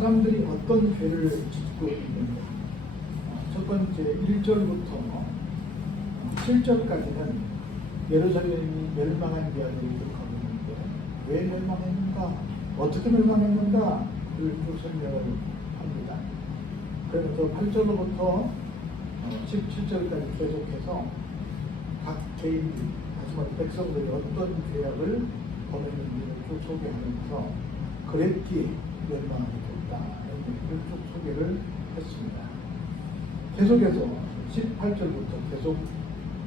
사람들이 어떤 죄를 짓고 있는가. 첫 번째 1절부터 7절까지는 예루살렘이 멸망한 이야기를 기록하고 있는데 왜 멸망했는가, 어떻게 멸망했는가 를 쭉 설명을 합니다. 그래서 8절로부터 17절까지 계속해서 각 개인들, 다시 말해 백성들이 어떤 죄악을 범했는지를 쭉 소개하면서 그랬기에 멸망하게 됐다 이런 얘기를 쭉 소개를 했습니다. 계속해서 18절부터 계속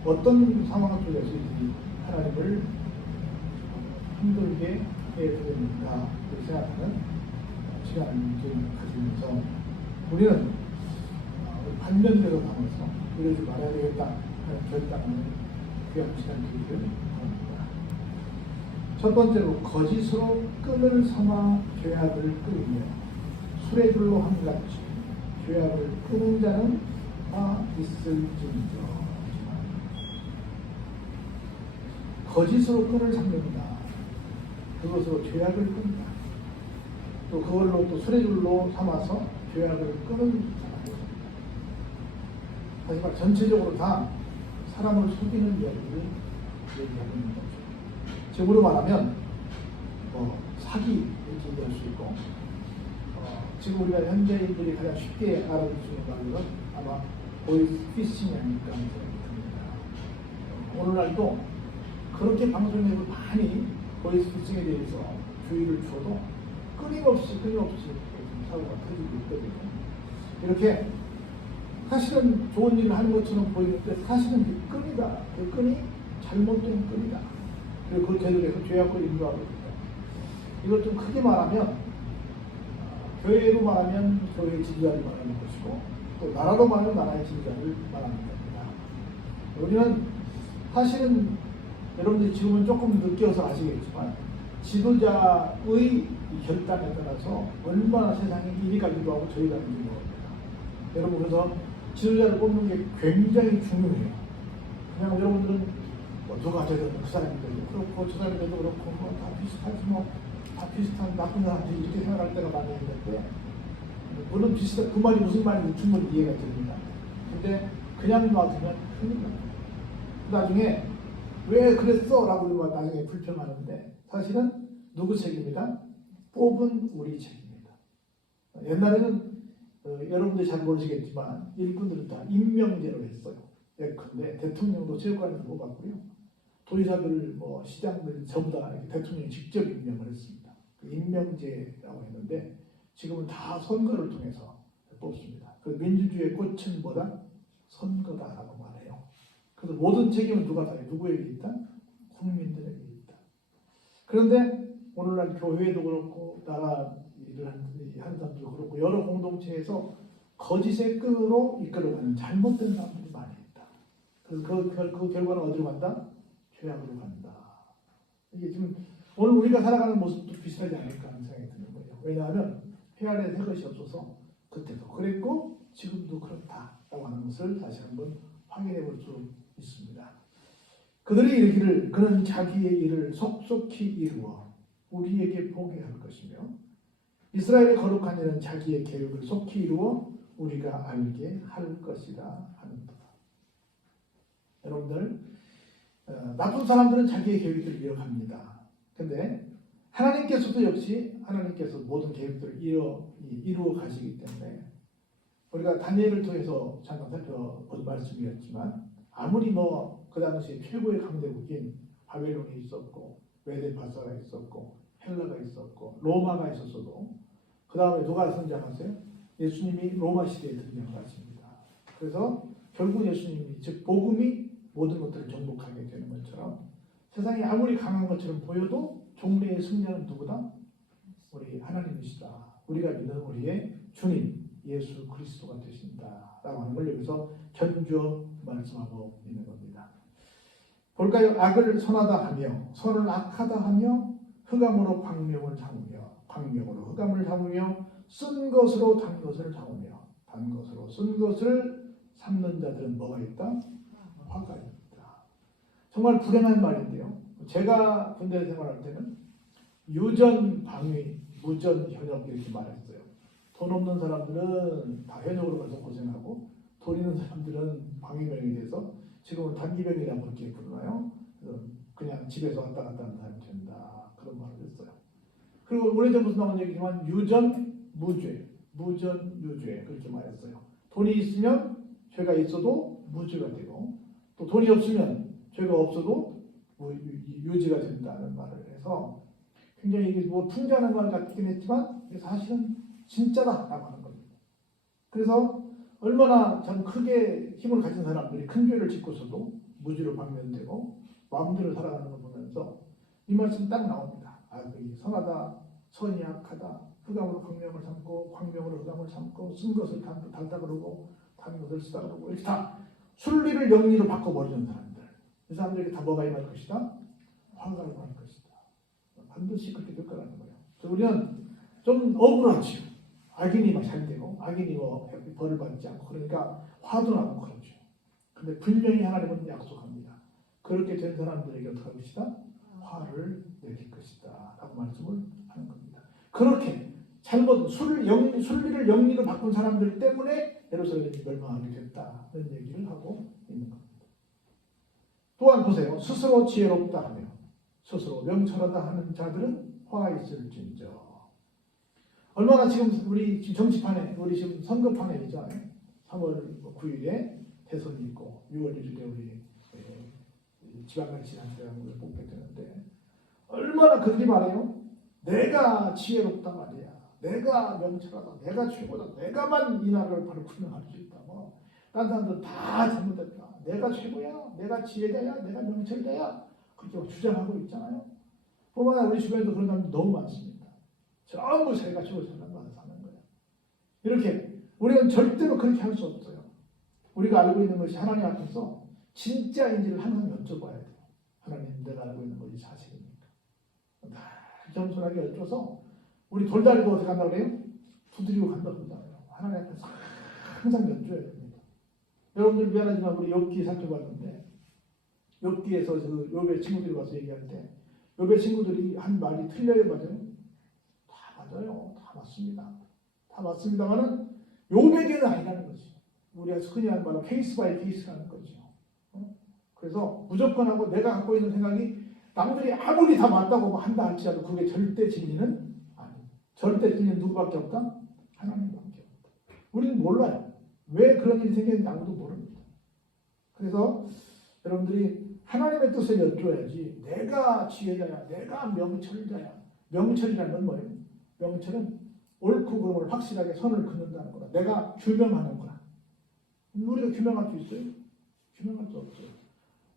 어떤 상황 속에서 하나님을 힘들게 해드렸는가 생각하는 시간을 지금 가지면서 우리는 반면대로 담아서 이러지 말아야 되겠다 하는 결단을 귀한 시간 되기를 바랍니다. 첫 번째로 거짓으로 끈을 삼아 죄악을 끊으며 수레줄로 함같이 죄악을 끊은 자는 다 있을지니라. 거짓으로 끈을 삼는다. 그것으로 죄악을 끈다. 또 그걸로 또 수레줄로 삼아서 죄악을 끄는 사람입니다. 하지만 전체적으로 다 사람을 속이는 이야기를 얘기하고 있는 거죠. 지금으로 말하면 사기 이렇게 얘기할 수 있고 지금 우리가 현대인들이 가장 쉽게 알아볼 수 있는 말로는 아마 보이스피싱이 아닐까 하는 생각이 듭니다. 오늘날도 그렇게 방송에서 많이 보이스피싱에 대해서 주의를 줘도 끊임없이 사고가 터지고 있거든요. 이렇게 사실은 좋은 일을 하는 것처럼 보이는데 사실은 그 끈이다. 그 끈이 잘못된 끈이다. 그리고 그 계속해서 죄악을 인도하고 있다. 이걸 좀 크게 말하면 교회로 말하면 교회의 지지자를 말하는 것이고 또 나라로 말하면 나라의 지지자를 말하는 겁니다. 우리는 사실은 여러분들이 지금은 조금 느껴서 아시겠지만 지도자의 결단에 따라서 얼마나 세상에 일이 가기도 하고 저희 가기도 합니다. 여러분 그래서 지도자를 뽑는 게 굉장히 중요해요. 그냥 여러분들은 누가 되든 그 사람이 되고 그렇고 저 사람이 되도 그렇고 다 비슷하지 다 비슷한 나쁜 사람들이 이렇게 생각할 때가 많이 있는데 물론 비슷한 그 말이 무슨 말인지 충분히 이해가 됩니다. 근데 그냥 놔두면 큰일 나요. 나중에 왜 그랬어? 라고 나중에 불평하는데 사실은 누구 책임이다? 뽑은 우리 책임이다. 옛날에는 여러분들이 잘 모르시겠지만 일꾼들은 다 임명제로 했어요. 예컨대 대통령도 체육관에서 뽑았고요. 도의사들, 시장들 전부 다 대통령이 직접 임명을 했습니다. 그 임명제라고 했는데 지금은 다 선거를 통해서 뽑습니다. 그 민주주의의 꽃은 뭐다? 선거다라고 말해요. 그래서 모든 책임은 누가 다해? 누구에게 있다? 국민들에게 있다. 그런데 오늘날 교회도 그렇고 나라 일을 하는 사람도 그렇고 여러 공동체에서 거짓의 끈으로 이끌어가는 잘못된 사람들이 많이 있다. 그래서 그 결과는 어디로 간다? 죄악으로 간다. 이게 지금 오늘 우리가 살아가는 모습도 비슷하지 않을까 하는 생각이 드는 거예요. 왜냐하면 해 아래 새 것이 없어서 그때도 그랬고 지금도 그렇다라고 하는 것을 다시 한번 확인해 볼 수 있습니다. 그들이 이르기를 그는 자기의 일을 속속히 이루어 우리에게 보게 할 것이며 이스라엘의 거룩한 이는 자기의 계획을 속히 이루어 우리가 알게 할 것이라 하는도다. 여러분들 나쁜 사람들은 자기의 계획들을 이뤄갑니다. 근데 하나님께서도 역시 하나님께서 모든 계획들을 이루어 가시기 때문에 우리가 다니엘을 통해서 잠깐 살펴본 말씀이었지만 아무리 그 당시 최고의 강대국인 바벨론이 있었고 메데파사가 있었고 헬라가 있었고 로마가 있었어도 그 다음에 누가 등장하세요? 예수님이 로마 시대에 등장하십니다. 그래서 결국 예수님이 즉 복음이 모든 것들을 정복하게 되는 것처럼 세상이 아무리 강한 것처럼 보여도 종래의 승자는 누구다? 우리 하나님이시다. 우리가 믿는 우리의 주님 예수 그리스도가 되신다라고 하는 걸 여기서 견주어 말씀하고 있는 겁니다. 볼까요? 악을 선하다 하며 선을 악하다 하며 흑암으로 광명을 삼으며 광명으로 흑암을 삼으며 쓴 것으로 단 것을 삼으며 단 것으로 쓴 것을 삼는 자들은 뭐가 있다? 화가 있다. 정말 불행한 말인데요. 제가 군대 생활할 때는 유전 방위, 무전 현역 이렇게 말했어요. 돈 없는 사람들은 다 현역으로 가서 고생하고 돈 있는 사람들은 방위병이 돼서 지금은 단기병이라고 그렇게 부르나요? 그냥 집에서 왔다 갔다 하는 사람이 된다. 그런 말을 했어요. 그리고 오래전부터 나온 얘기지만 유전무죄, 무전유죄 그렇게 말했어요. 돈이 있으면 죄가 있어도 무죄가 되고 또 돈이 없으면 죄가 없어도 유죄가 된다는 말을 해서 굉장히 이게 뭐 풍자하는 말 같긴 했지만 사실은 진짜다라고 하는 겁니다. 그래서 얼마나 참 크게 힘을 가진 사람들이 큰 죄를 짓고서도 무죄로 방면되고 마음대로 살아가는 걸 보면서 이 말씀 딱 나옵니다. 선하다, 선이 악하다, 흑암으로 광명을 삼고 광명으로 흑암을 삼고 쓴 것을 달다 그러고 단 것을 쓰다 그러고 이렇게 다 순리를 영리로 바꿔버리는 사람들. 이 사람들에게 다 뭐가 임할 것이다? 화가 임할 것이다. 반드시 그렇게 될 거라는 거예요. 그래서 우리는 좀 억울하지요. 악인이 잘 되고 악인이 벌을 받지 않고 그러니까 화도 나고 그러죠. 근데 분명히 하나님은 약속합니다. 그렇게 된 사람들에게 어떻게 할 것이다? 화를 내릴 것이다 라고 말씀을 하는 겁니다. 그렇게 잘못 순리를 영리로 바꾼 사람들 때문에 예루살렘이 멸망하게 됐다는 얘기를 하고 있는 겁니다. 또한 보세요. 스스로 지혜롭다 하며 스스로 명철하다 하는 자들은 화 있을진저. 얼마나 지금 우리 정치판에 우리 지금 선거판에 있잖아요. 3월 9일에 대선이 있고 6월 1일에 우리 지방자치단체장을 뽑게 되는데 얼마나 그들이 말해요. 내가 지혜롭다 말이야. 내가 명철하다. 내가 최고다. 내가만 이 나라를 바로 구명할 수 있다. 다른 사람들은 다 잘못했다. 내가 최고야. 내가 지혜자야. 내가 명철자야. 그렇게 주장하고 있잖아요. 보면 우리 주변에도 그런 사람이 너무 많습니다. 전부 자기가 최고 잘난다고 사는 거예요. 이렇게 우리는 절대로 그렇게 할 수 없어요. 우리가 알고 있는 것이 하나님 앞에서 진짜인지를 항상 여쭤봐야 돼요. 하나님, 내가 알고 있는 것이 사실입니까? 다 겸손하게 여쭤서 우리 돌다리도 어떻게 한다고 그래요? 두드리고 간다고 그러잖아요. 하나님 앞에서 항상 여쭤야 됩니다. 여러분들 미안하지만 우리 욥기 살펴봤는데 욥기에서 그 욥의 친구들이 와서 얘기할 때 욥의 친구들이 한 말이 틀려요, 맞아요? 다 맞아요. 다 맞습니다. 다 맞습니다만은 욥에게는 아니라는 거지. 우리가 흔히 하는 말로 케이스 바이 케이스라는 거죠. 그래서 무조건 하고 내가 갖고 있는 생각이 남들이 아무리 다 맞다고 한다 할지라도 그게 절대 진리는 아니에요. 절대 진리는 누구밖에 없다? 하나님밖에 없다. 우리는 몰라요. 왜 그런 일이 생겼는지 아무도 모릅니다. 그래서 여러분들이 하나님의 뜻을 여쭤야지 내가 지혜자야, 내가 명철자야. 명철이라는 건 뭐예요? 명철은 옳고 그름을 확실하게 선을 긋는다는 거다. 내가 규명하는 거다. 우리가 규명할 수 있어요? 규명할 수 없어요.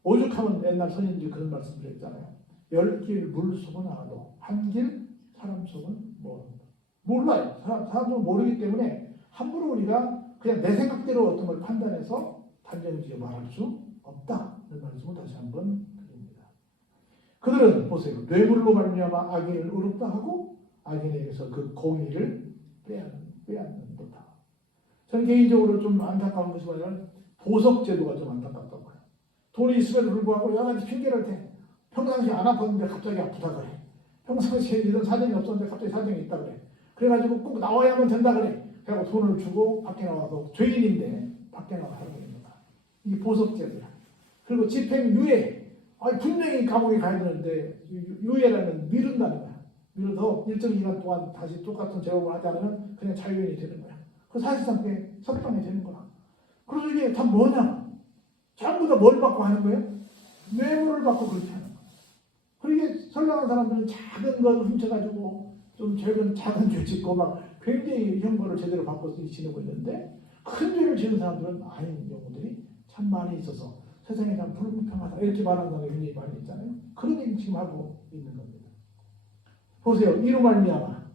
오죽하면 옛날 선인들이 그런 말씀 드렸잖아요. 10길 물속은 알아도 한 길 사람 속은 모른다. 몰라요. 사람 속은 모르기 때문에 함부로 우리가 그냥 내 생각대로 어떤 걸 판단해서 단정지어 말할 수 없다. 이런 말씀을 다시 한번 드립니다. 그들은 보세요. 뇌물로 말미암아 악인을 의롭다 하고 악인에게서 그 공의를 빼앗는도다. 저는 개인적으로 좀 안타까운 것이 뭐냐면 보석제도가 좀 안타깝다고 해요. 돈이 있음에도 불구하고 여러 가지 핑계를 대. 평상시에 안 아팠는데 갑자기 아프다 그래. 평상시에 이런 사정이 없었는데 갑자기 사정이 있다 그래. 그래가지고 꼭 나와야만 된다 그래. 그래서 돈을 주고 밖에 나와서 죄인인데 밖에 나와 살고 있는 거다. 이게 보석제도야. 그리고 집행유예. 분명히 감옥에 가야 되는데 유예라는 미룬다는 거야. 미뤄서 일정 기간 동안 다시 똑같은 제목을 하지 않으면 그냥 자유인이 되는 거야. 그 사실상 그게 석방이 되는 거야. 그래서 이게 다 뭐냐? 전부 다 뭘 받고 하는 거예요? 뇌물을 받고 그렇게 하는 거예요. 그리고 선량한 사람들은 작은 걸 훔쳐가지고 좀 작은 죄 짓고 막 굉장히 형벌을 제대로 받고 지내고 있는데 큰 죄를 지은 사람들은 아닌 경우들이 참 많이 있어서 세상에 참 불공평하다 이렇게 말하는 사람이 굉장히 많이 있잖아요. 그런 얘기 지금 하고 있는 겁니다. 보세요. 이로 말미암아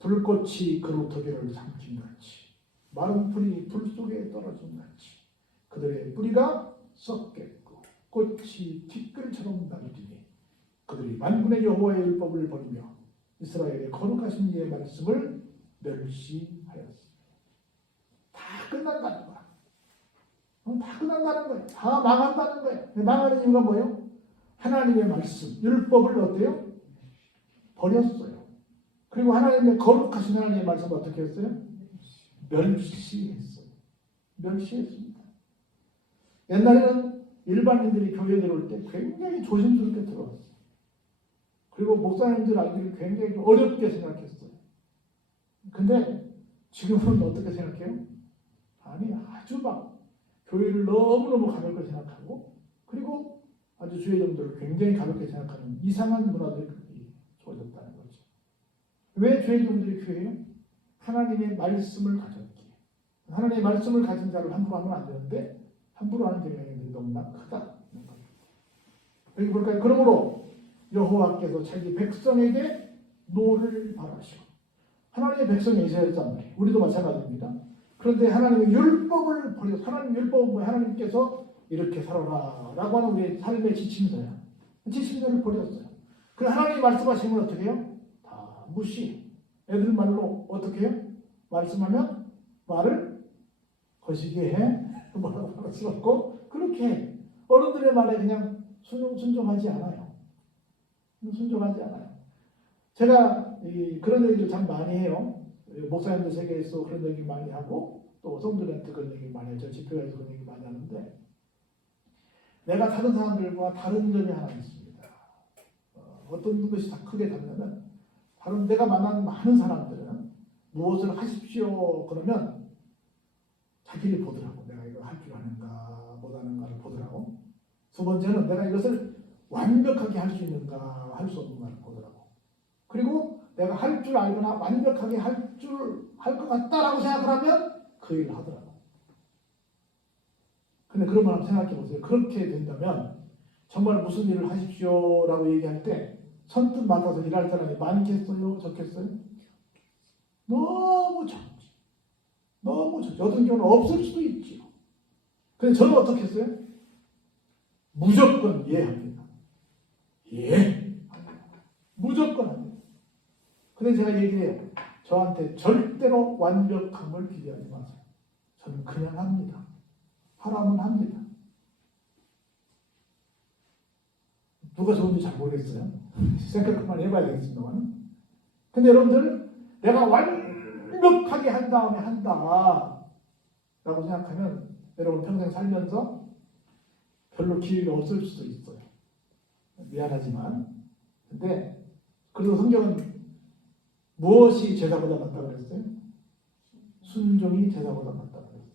불꽃이 그루터기를 삼킨같이 마른 풀이 불 속에 떨어진 같이 그들의 뿌리가 썩겠고 꽃이 티끌처럼 날리니 그들이 만군의 여호와의 율법을 버리며 이스라엘의 거룩하신 이의 말씀을 멸시하였습니다. 다 끝난다는 거야. 다 끝난다는 거예요. 다 망한다는 거예요. 망하는 이유가 뭐예요? 하나님의 말씀, 율법을 어때요? 버렸어요. 그리고 하나님의 거룩하신 하나님의 말씀을 어떻게 했어요? 멸시했어요. 멸시했습니다. 옛날에는 일반인들이 교회에 들어올 때 굉장히 조심스럽게 들어왔어요. 그리고 목사님들 알기를 굉장히 어렵게 생각했어요. 근데 지금은 어떻게 생각해요? 아니, 아주 막 교회를 너무너무 가볍게 생각하고, 그리고 아주 주의 정도를 굉장히 가볍게 생각하는 이상한 문화들이 좋아졌다는 거죠. 왜 주의 정도의 교회예요? 하나님의 말씀을 가졌기에. 하나님의 말씀을 가진 자를 함부로 하면 안 되는데 함부로 하는 경향이 너무나 크다. 여기 볼까요? 그러므로 여호와께서 자기 백성에게 노를 바라시고, 하나님의 백성이 이스라엘이란 말이에요. 우리도 마찬가지입니다. 그런데 하나님의 율법을 버려서, 하나님 율법은 하나님께서 이렇게 살아라 라고 하는 우리의 삶의 지침서야. 지침서를 버렸어요. 그 하나님이 말씀하시면 어떻게 해요? 다 무시. 애들 말로 어떻게 해요? 말씀하면 말을 거시게 해. 뭐라고 할 수 없고 그렇게 해. 어른들의 말에 그냥 순종하지 않아요. 순종하지 않아요. 제가 그런 얘기를 참 많이 해요. 목사님들 세계에서 그런 얘기 많이 하고 또 성도들한테 그런 얘기 많이 하죠. 집회에서 그런 얘기 많이 하는데, 내가 다른 사람들과 다른 점이 하나 있습니다. 어떤 것이 다 크게 다르냐면, 다른 내가 만난 많은 사람들은 무엇을 하십시오 그러면 자기를 보더라고. 내가 이거 할 줄 아는가 못하는가를 보더라고. 두 번째는 내가 이것을 완벽하게 할 수 있는가 할 수 없는가를 보더라고. 그리고 내가 할 줄 알거나 완벽하게 할 것 같다라고 생각을 하면 그 일을 하더라고. 근데 그런 말 한번 생각해 보세요. 그렇게 된다면 정말 무슨 일을 하십시오라고 얘기할 때 선뜻 맡아서 일할 사람이 많겠어요? 적겠어요? 너무 적지. 너무 적지. 어떤 경우는 없을 수도 있지요. 근데 저는 어떻게 했어요? 무조건 예 합니다. 예. 무조건 합니다. 근데 제가 얘기해요. 저한테 절대로 완벽함을 기대하지 마세요. 저는 그냥 합니다. 하라면 합니다. 누가 좋은지 잘 모르겠어요. 생각만 해봐야 되겠습니다만. 근데 여러분들, 내가 완벽하게 한 다음에 한다 라고 생각하면 여러분 평생 살면서 별로 기회가 없을 수도 있어요. 미안하지만. 근데 그래도 성경은 무엇이 제사보다 낫다고 그랬어요? 순종이 제사보다 낫다고 그랬어요.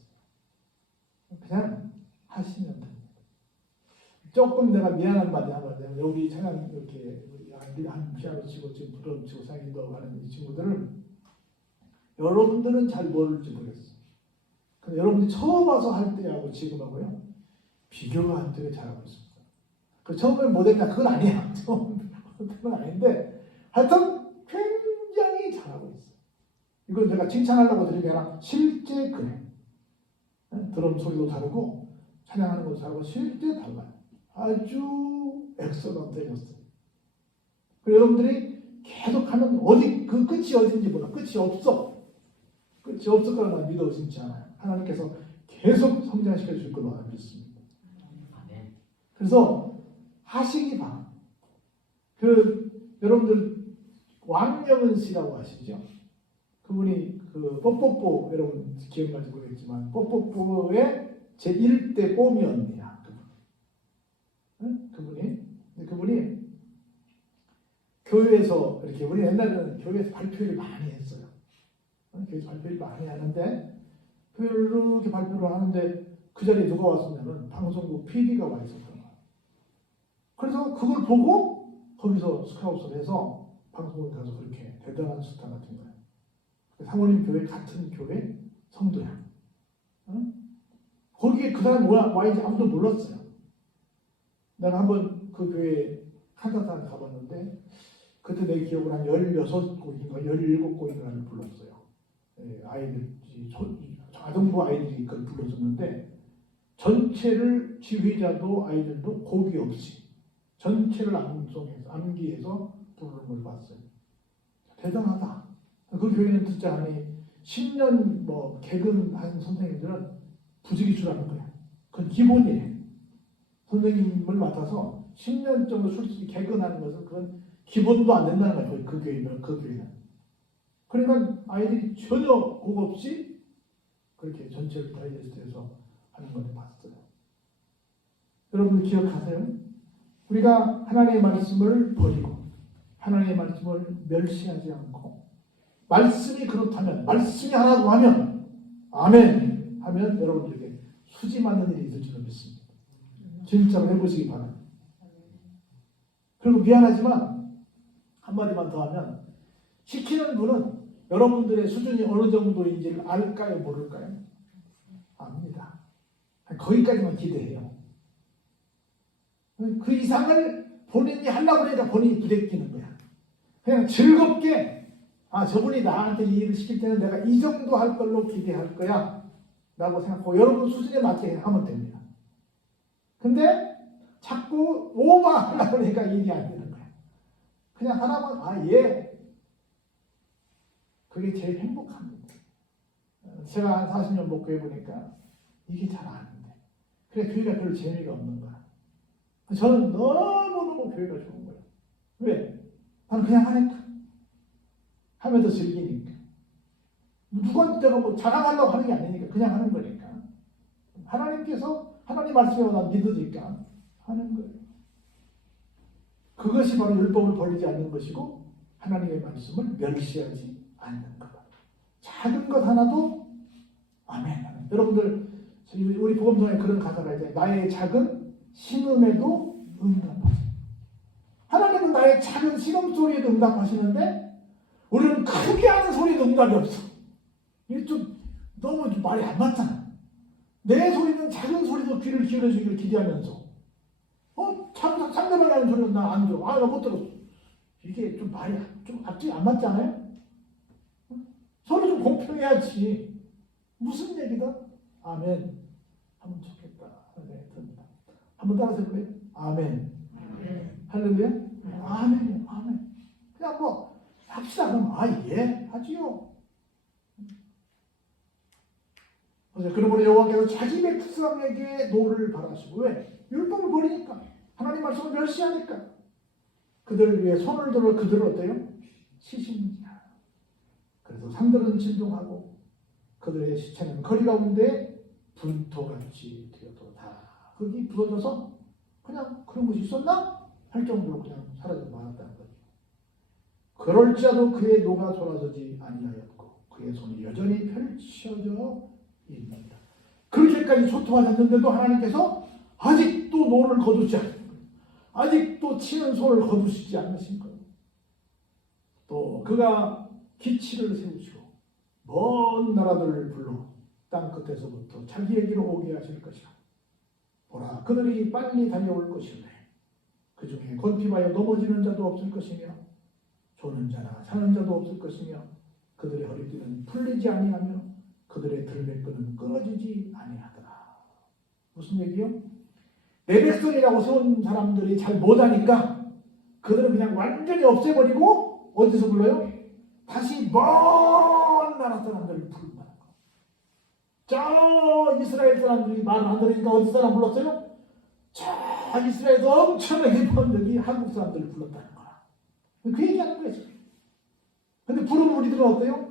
그냥 하시면 됩니다. 조금 내가 미안한 말이 하면, 우리 찬양 이렇게 한 피아노 치고 지금 드럼 치고 상인도 하는 이 친구들은 여러분들은 잘 모를지 모르겠어요. 근데 여러분들이 처음 와서 할 때하고 지금하고요, 비교가 안 되게 잘하고 있습니다. 그 처음에 못했냐? 그건 아니야. 그건 아닌데 하여튼 굉장히 잘하고 있어요. 이걸 내가 칭찬하려고 드린 게 아니라 실제 그래. 드럼 소리도 다르고 찬양하는 것도 다르고 실제 달라요. 아주 엑셀런트해졌어요. 여러분들이 계속하면 그 끝이 어딘지 몰라. 끝이 없어. 끝이 없을 거라 난 믿어 의심치 않아요. 하나님께서 계속 성장시켜 줄 걸로 나는 믿습니다. 그래서 하시기 바랍니다. 여러분들 왕영은 씨라고 아시죠? 그분이 뽀뽀뽀, 여러분 기억나지 모르겠지만 뽀뽀뽀의 제1대 뽀미 언니야. 그분이 교회에서 이렇게, 우리 옛날에는 교회에서 발표를 많이 했어요. 교회에서 발표를 많이 하는데, 이렇게 발표를 하는데 그 자리에 누가 왔었냐면 방송국 PD가 와 있었던 거예요. 그래서 그걸 보고 거기서 스카웃을 해서 방송국에 가서 그렇게 대단한 스타 같은 거예요. 사모님 교회 같은 교회 성도야. 거기에 그 사람이 와인지 아무도 몰랐어요. 내가 한번 그 교회 칸타타를 가봤는데 그때 내 기억으로 한 16곡인가 17곡인가를 불렀어요. 아이들, 아동부 아이들이 그걸 불러줬는데 전체를 지휘자도 아이들도 곡이 없이 전체를 암기해서 부르는 걸 봤어요. 대단하다. 그 교회는 진짜 아니 10년 개근한 선생님들은 부지기수라는 거야. 그건 기본이에요. 선생님을 맡아서 10년 정도 솔직히 개근하는 것은 그건 기본도 안 된다는 거예요. 그 교회는. 그러니까 아이들이 전혀 곡 없이 그렇게 전체를 다이제스트해서 하는 걸 봤어요. 여러분 기억하세요? 우리가 하나님의 말씀을 버리고 하나님의 말씀을 멸시하지 않고 말씀이 그렇다면 말씀이 하라고 하면 아멘 하면 여러분들에게 수지 맞는 일이 있을 줄 믿습니다. 진짜로 해보시기 바랍니다. 그리고 미안하지만 한마디만 더 하면 시키는 분은 여러분들의 수준이 어느 정도인지를 알까요? 모를까요? 압니다. 거기까지만 기대해요. 그 이상을 본인이 하려고 하니까 본인이 부대끼는 거야. 그냥 즐겁게 저분이 나한테 이 일을 시킬 때는 내가 이 정도 할 걸로 기대할 거야 라고 생각하고 여러분 수준에 맞게 하면 됩니다. 근데 자꾸 오버하려고 하니까 일이 안 되는 거야. 그냥 하나만 예. 그게 제일 행복합니다. 제가 한 40년 목회해 보니까 이게 잘 안 돼. 그래 교회가 별로 재미가 없는 거야. 저는 너무너무 교회가 좋은 거예요. 왜? 나는 그냥 하니까. 하면서 즐기니까. 누구한테 내가 뭐 자랑하려고 하는 게 아니니까 그냥 하는 거니까. 하나님께서 하나님 말씀에 난 믿으니까 하는 거예요. 그것이 바로 율법을 버리지 않는 것이고 하나님의 말씀을 멸시하지 않는 것. 작은 것 하나도 아멘. 여러분들 우리 복음성에 그런 가사가 있잖아요. 나의 작은 신음에도 응답하시는. 하나님은 나의 작은 신음소리에도 응답하시는데 우리는 크게 하는 소리에도 응답이 없어. 이게 좀 너무 말이 안 맞잖아. 내 소리는 작은 소리도 귀를 기울여주기를 기대하면서 상대방이 하는 소리는 나 안 들어. 나 못 들었어. 이게 좀 말이 좀 앞뒤 안 맞지 않아요? 서로 좀 공평해야지. 무슨 얘기다? 아멘. 하면 좋겠다. 네, 듭니다. 한번 따라서 해볼래요? 아멘. 할렐루야? 아멘. 아멘. 그냥 뭐 합시다. 그럼 예 하지요. 그러므로 여호와께서 자기 백성에게 노를 바라시고 왜? 율법을 버리니까. 하나님 말씀을 멸시하니까. 그들을 위해 손을 들어 그들을 어때요? 치십니다. 그래서 산들은 진동하고 그들의 시체는 거리 가운데 분토같이 되어도다. 흙이 부서져서 그냥 그런 것이 있었나? 할 정도로 그냥 사라져 말았다는 거죠. 그럴지라도 그의 노가 돌아서지 아니하였고 그의 손이 여전히 펼쳐져 있습니다. 그렇게까지 초토화됐는데도 하나님께서 아직도 노를 거두지 않는 거예요. 아직도 치는 손을 거두시지 않으신 거예요. 또 그가 기치를 세우시고 먼 나라들을 불러 땅 끝에서부터 자기에게로 오게 하실 것이라. 보라 그들이 빨리 달려올 것인데 그 중에 건피하여 넘어지는 자도 없을 것이며 조는 자나 사는 자도 없을 것이며 그들의 허리띠는 풀리지 아니하며 그들의 들매끈은 끊어지지 아니하더라. 무슨 얘기요? 내 백성이라고 세운 사람들이 잘 못하니까 그들은 그냥 완전히 없애버리고 어디서 불러요? 다시 먼 나라 사람들을 부른다는 거. 저 이스라엘 사람들이 말을 안 들으니까 어디 사람 불렀어요? 저 이스라엘에서 엄청나게 번덕이 한국 사람들을 불렀다는 거야. 그 얘기하는 거예요. 근데 부르는 우리들은 어때요?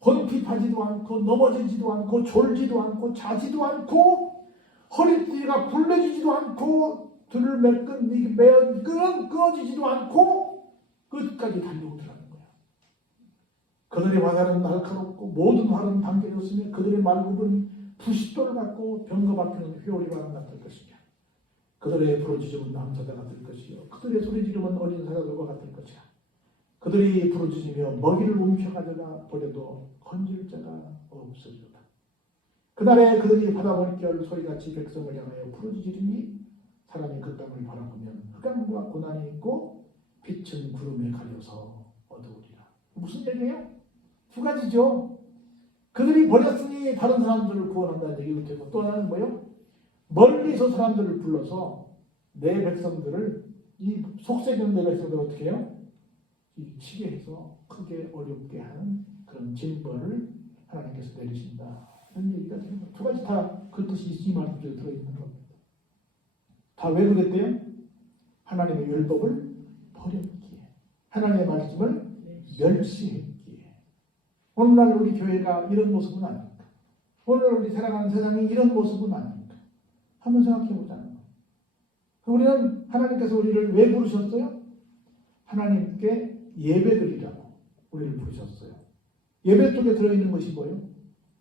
번핍하지도 않고 넘어지지도 않고 졸지도 않고 자지도 않고 허리띠가 불러지지도 않고 들을 매끈 끊어지지도 않고 끝까지 달려오더라는 거야. 그들의 화살은 날카롭고 모든 활은 당겨졌으며 그들의 말굽은 부싯돌 같고 병거 박히는 회오리바람 같을 것이며 그들의 부르짖음은 남사자 같을 것이요 그들의 소리지름은 어린 사자들과 같을 것이야. 그들이 부르짖으며 먹이를 움켜가져가 버려도 건질 자가 없으리로다. 그날에 그들이 바다 물결 소리같이 백성을 향하여 부르짖으리니 사람이 그 땅을 바라보면 흑암과 고난이 있고 빛은 구름에 가려서 어두우리라. 무슨 얘기예요? 두 가지죠. 그들이 버렸으니 다른 사람들을 구원한다는 얘기도 되고 또 하나는 뭐예요? 멀리서 사람들을 불러서 내 백성들을 이 속세경 내 백성들을 어떻게 해요? 치게 해서 크게 어렵게 하는 그런 징벌을 하나님께서 내리신다. 이런 얘기가 되는 거예요. 두 가지 다 그 뜻이 이 말씀에 들어있는 겁니다. 다 왜 그랬대요? 하나님의 율법을 버렸기에, 하나님의 말씀을 멸시했기에. 오늘날 우리 교회가 이런 모습은 아닙니다. 오늘 우리 살아가는 세상이 이런 모습은 아닙니까? 한번 생각해 보자는 거예요. 우리는 하나님께서 우리를 왜 부르셨어요? 하나님께 예배드리라고 우리를 부르셨어요. 예배 속에 들어있는 것이 뭐예요?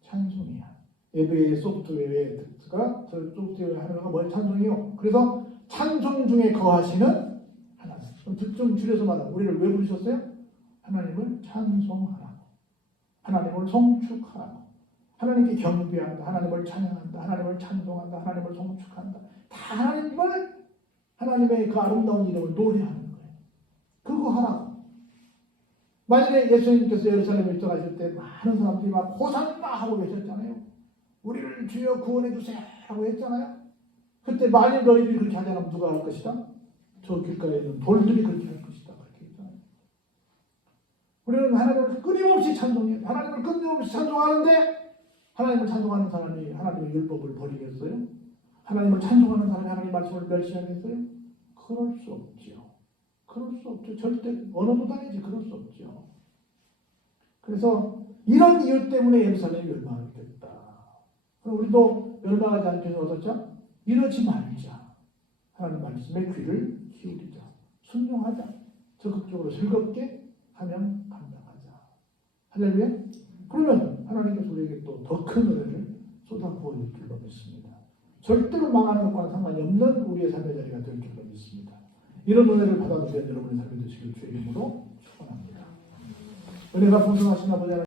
찬송이야. 예배의 소프트웨어가 소프트웨어 하나가 뭐예요? 찬송이요. 그래서 찬송 중에 거하시는 하나님. 좀 줄여서 말하면 우리를 왜 부르셨어요? 하나님을 찬송하라고. 하나님을 송축하라고. 하나님께 경배한다. 하나님을 찬양한다. 하나님을 찬송한다. 하나님을 송축한다. 다 하나님의 그 아름다운 이름을 노래하는 거예요. 그거 하라고. 만일에 예수님께서 예루살렘에 입성하실 때 많은 사람들이 막 호산나 하고 계셨잖아요. 우리를 주여 구원해 주세요 하고 했잖아요. 그때 만일 너희들이 그렇게 하지 않으면 누가 할 것이다? 저 길가에 있는 돌들이 그렇게 할 것이다. 그렇게 했잖아요. 우리는 하나님을 끊임없이 찬송해요. 하나님을 끊임없이 찬송하는데 하나님을 찬송하는 사람이 하나님의 율법을 버리겠어요? 하나님을 찬송하는 사람이 하나님의 말씀을 멸시하겠어요? 그럴 수 없죠. 그럴 수 없죠. 절대 어느 도단이지 그럴 수 없죠. 그래서 이런 이유 때문에 예루살렘이 멸망하게 됐다. 그럼 우리도 멸망하지 않기 위해서 어떻죠? 이러지 말자. 하나님 말씀에 귀를 기울이자. 순종하자. 적극적으로 즐겁게 하면 감당하자. 할렐루야? 그러면 하나님께서 우리에게 또 더 큰 은혜를 쏟아 부어줄 줄로 믿습니다. 절대로 망하는 것과는 상관이 없는 우리의 삶의 자리가 될 줄로 믿습니다. 이런 은혜를 받아들여 여러분의 삶이 되시길 주의 이름으로 축원합니다. 은혜가 풍성하신 아버지 하나님